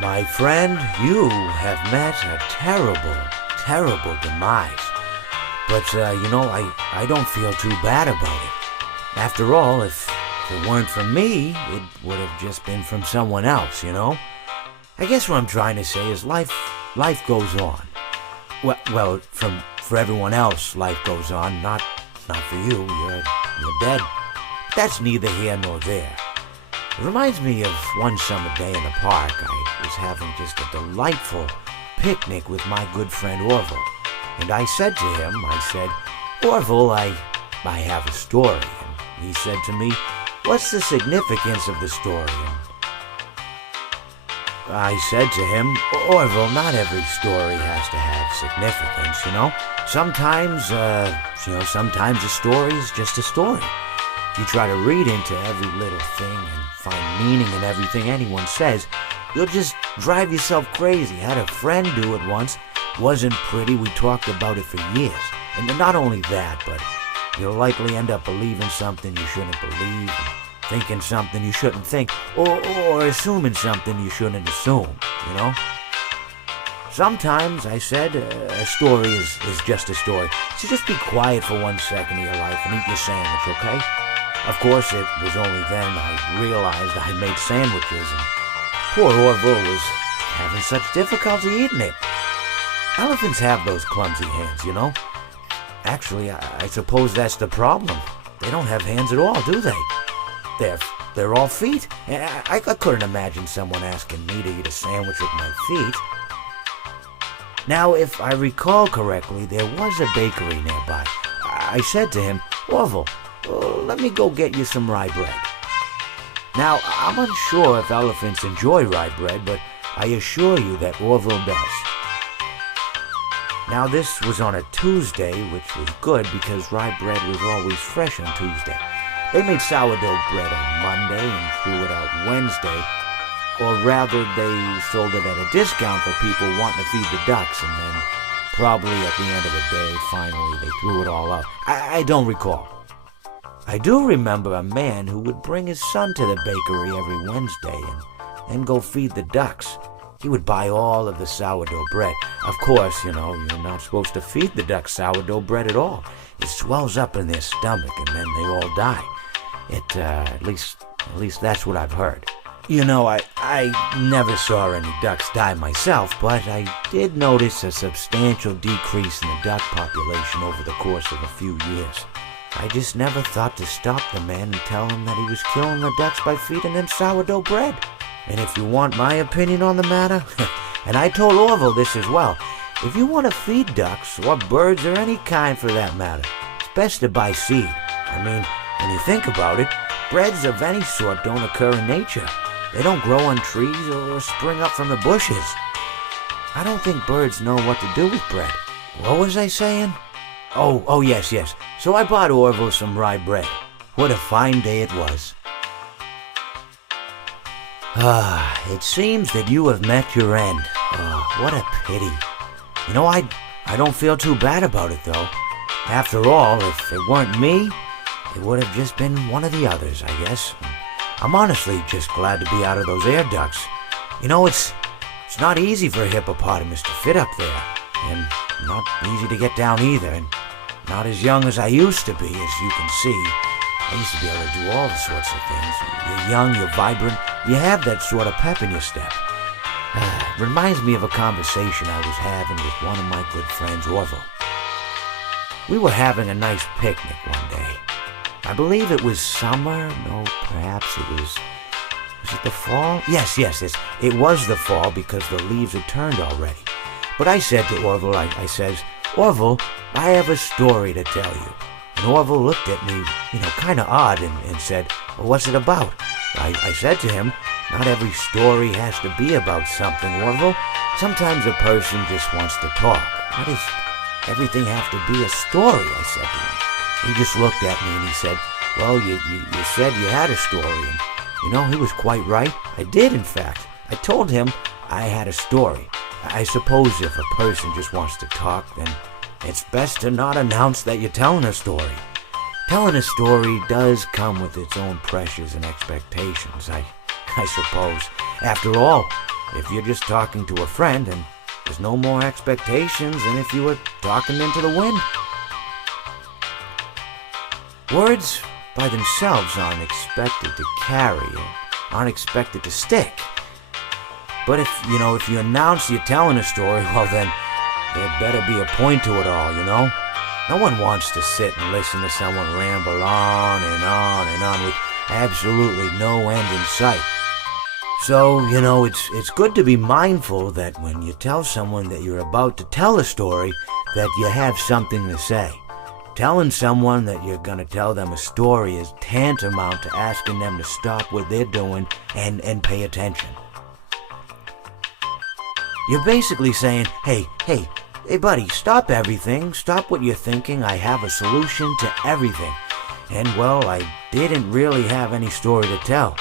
My friend, you have met a terrible, terrible demise. But, I don't feel too bad about it. After all, if it weren't for me, it would have just been from someone else, you know? I guess what I'm trying to say is life goes on. For everyone else, life goes on, not for you. You're dead. That's neither here nor there. It reminds me of one summer day in the park. I was having just a delightful picnic with my good friend Orville. And I said to him, Orville, I have a story. And he said to me, what's the significance of the story? And I said to him, Orville, not every story has to have significance, you know? Sometimes a story is just a story. If you try to read into every little thing and find meaning in everything anyone says, you'll just drive yourself crazy. I had a friend do it once. Wasn't pretty. We talked about it for years. And not only that, but you'll likely end up believing something you shouldn't believe, thinking something you shouldn't think, or assuming something you shouldn't assume, you know? Sometimes, I said, a story is just a story. So just be quiet for 1 second of your life and eat your sandwich, okay? Of course, it was only then I realized I made sandwiches, and poor Orville was having such difficulty eating it. Elephants have those clumsy hands, you know? Actually, I suppose that's the problem. They don't have hands at all, do they? They're all feet. I couldn't imagine someone asking me to eat a sandwich with my feet. Now, if I recall correctly, there was a bakery nearby. I said to him, Orville, let me go get you some rye bread. Now, I'm unsure if elephants enjoy rye bread, but I assure you that Orville does. Now, this was on a Tuesday, which was good because rye bread was always fresh on Tuesday. They made sourdough bread on Monday and threw it out Wednesday, or rather they sold it at a discount for people wanting to feed the ducks, and then probably at the end of the day, finally they threw it all out. I don't recall. I do remember a man who would bring his son to the bakery every Wednesday and then go feed the ducks. He would buy all of the sourdough bread. Of course, you're not supposed to feed the ducks sourdough bread at all. It swells up in their stomach and then they all die. At least that's what I've heard. I never saw any ducks die myself, but I did notice a substantial decrease in the duck population over the course of a few years. I just never thought to stop the man and tell him that he was killing the ducks by feeding them sourdough bread. And if you want my opinion on the matter, and I told Orville this as well, if you want to feed ducks, or birds, or any kind for that matter, it's best to buy seed. I mean, when you think about it, breads of any sort don't occur in nature. They don't grow on trees or spring up from the bushes. I don't think birds know what to do with bread. What was I saying? Oh, yes. So I bought Orville some rye bread. What a fine day it was. It seems that you have met your end. What a pity. I don't feel too bad about it, though. After all, if it weren't me, it would have just been one of the others, I guess. I'm honestly just glad to be out of those air ducts. It's not easy for a hippopotamus to fit up there, and not easy to get down either, and not as young as I used to be, as you can see. I used to be able to do all sorts of things. You're young, you're vibrant, you have that sort of pep in your step. Reminds me of a conversation I was having with one of my good friends, Orville. We were having a nice picnic one day. I believe it was summer. No, perhaps it was it the fall? Yes, it was the fall because the leaves had turned already. But I said to Orville, I says, Orville, I have a story to tell you. And Orville looked at me, kind of odd and said, well, what's it about? I said to him, not every story has to be about something, Orville. Sometimes a person just wants to talk. Why does everything have to be a story? I said to him. He just looked at me and he said, well, you said you had a story. And, he was quite right. I did, in fact. I told him I had a story. I suppose if a person just wants to talk, then it's best to not announce that you're telling a story. Telling a story does come with its own pressures and expectations, I suppose. After all, if you're just talking to a friend and there's no more expectations than if you were talking into the wind. Words by themselves aren't expected to carry, aren't expected to stick. But if you announce you're telling a story, well then, there better be a point to it all, No one wants to sit and listen to someone ramble on and on and on with absolutely no end in sight. So, it's good to be mindful that when you tell someone that you're about to tell a story, that you have something to say. Telling someone that you're going to tell them a story is tantamount to asking them to stop what they're doing and pay attention. You're basically saying, hey buddy, stop everything, stop what you're thinking, I have a solution to everything. And well, I didn't really have any story to tell.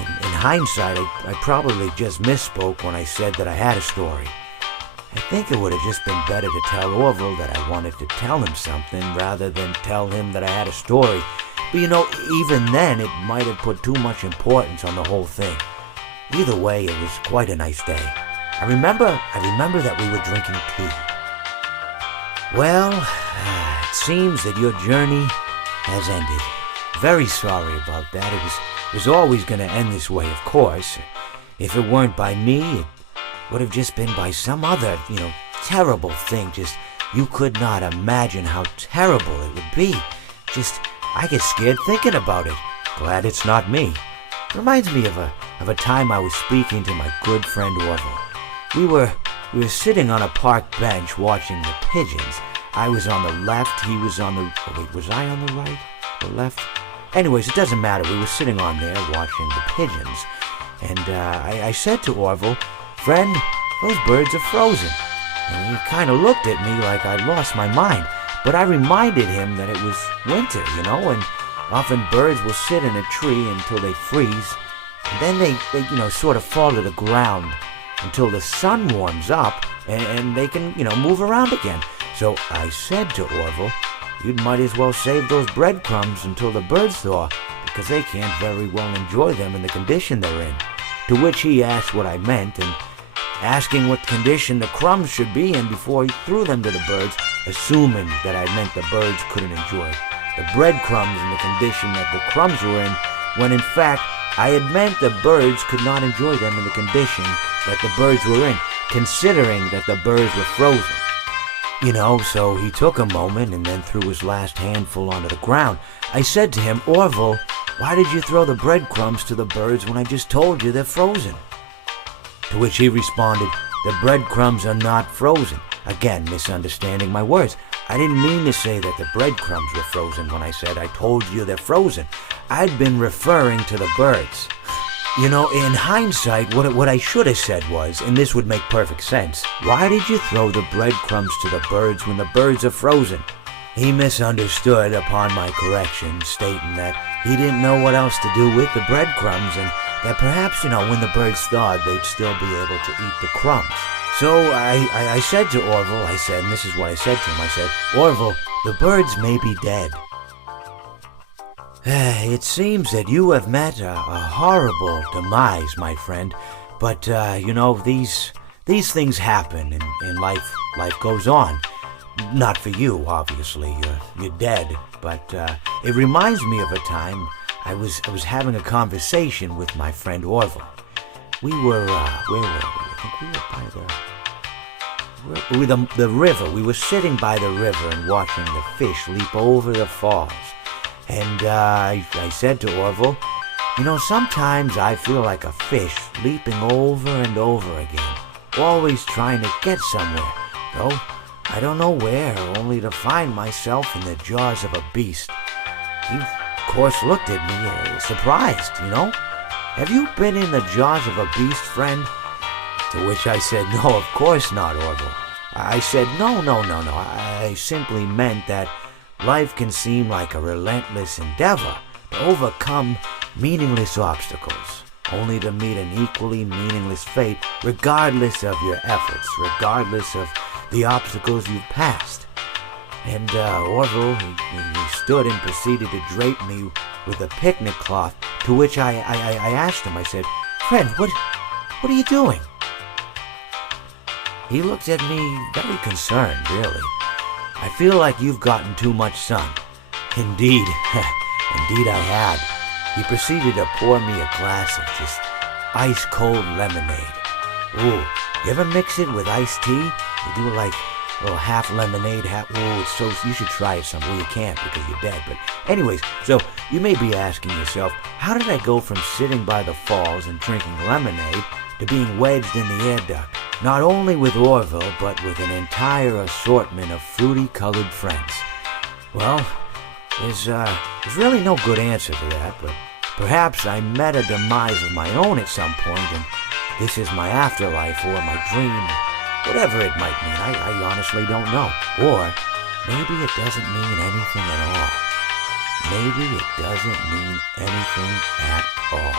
In hindsight, I probably just misspoke when I said that I had a story. I think it would have just been better to tell Orville that I wanted to tell him something rather than tell him that I had a story. But even then, it might have put too much importance on the whole thing. Either way, it was quite a nice day. I remember that we were drinking tea. Well, it seems that your journey has ended. Very sorry about that. It was always going to end this way, of course. If it weren't by me, it would have just been by some other, terrible thing. Just, you could not imagine how terrible it would be. Just, I get scared thinking about it. Glad it's not me. It reminds me of a time I was speaking to my good friend Orville. We were sitting on a park bench watching the pigeons. I was on the left, he was on the... Oh wait, was I on the right? The left? Anyways, it doesn't matter. We were sitting on there watching the pigeons. And I said to Orville, "Friend, those birds are frozen." And he kind of looked at me like I'd lost my mind. But I reminded him that it was winter, and often birds will sit in a tree until they freeze. And then they sort of fall to the ground until the sun warms up and they can, move around again. So I said to Orville, "You might as well save those breadcrumbs until the birds thaw, because they can't very well enjoy them in the condition they're in." To which he asked what I meant, and asking what condition the crumbs should be in before he threw them to the birds, assuming that I meant the birds couldn't enjoy the breadcrumbs in the condition that the crumbs were in, when in fact I had meant the birds could not enjoy them in the condition that the birds were in, considering that the birds were frozen. So he took a moment and then threw his last handful onto the ground. I said to him, "Orville, why did you throw the breadcrumbs to the birds when I just told you they're frozen?" To which he responded, "The breadcrumbs are not frozen." Again, misunderstanding my words. I didn't mean to say that the breadcrumbs were frozen when I said I told you they're frozen. I'd been referring to the birds. In hindsight, what I should have said was, and this would make perfect sense, "Why did you throw the breadcrumbs to the birds when the birds are frozen?" He misunderstood upon my correction, stating that he didn't know what else to do with the breadcrumbs, and that perhaps, when the birds thawed, they'd still be able to eat the crumbs. So I said to Orville, and this is what I said to him, I said, "Orville, the birds may be dead." It seems that you have met a horrible demise, my friend. But, these things happen in life. Life goes on. Not for you, obviously. You're dead. But it reminds me of a time I was having a conversation with my friend Orville. We were, where were we? I think we were by the river. We were sitting by the river and watching the fish leap over the falls. And I said to Orville, sometimes I feel like a fish leaping over and over again, always trying to get somewhere, though I don't know where, only to find myself in the jaws of a beast. He, of course, looked at me, surprised, "Have you been in the jaws of a beast, friend?" To which I said, "No, of course not, Orville." I said, No. I simply meant that life can seem like a relentless endeavor to overcome meaningless obstacles, only to meet an equally meaningless fate regardless of your efforts, regardless of the obstacles you've passed. And Orville, he stood and proceeded to drape me with a picnic cloth, to which I asked him, I said, "Friend, what are you doing?" He looked at me very concerned, really. I feel like you've gotten too much sun. Indeed, indeed I had. He proceeded to pour me a glass of just ice-cold lemonade. Ooh, you ever mix it with iced tea? You do like a little half lemonade, half... Ooh, it's so... You should try it some. Well, you can't because you're dead. But anyways, so you may be asking yourself, how did I go from sitting by the falls and drinking lemonade to being wedged in the air duct? Not only with Orville, but with an entire assortment of fruity-colored friends. Well, there's really no good answer to that, but perhaps I met a demise of my own at some point, and this is my afterlife or my dream, whatever it might mean. I honestly don't know. Or maybe it doesn't mean anything at all. Maybe it doesn't mean anything at all.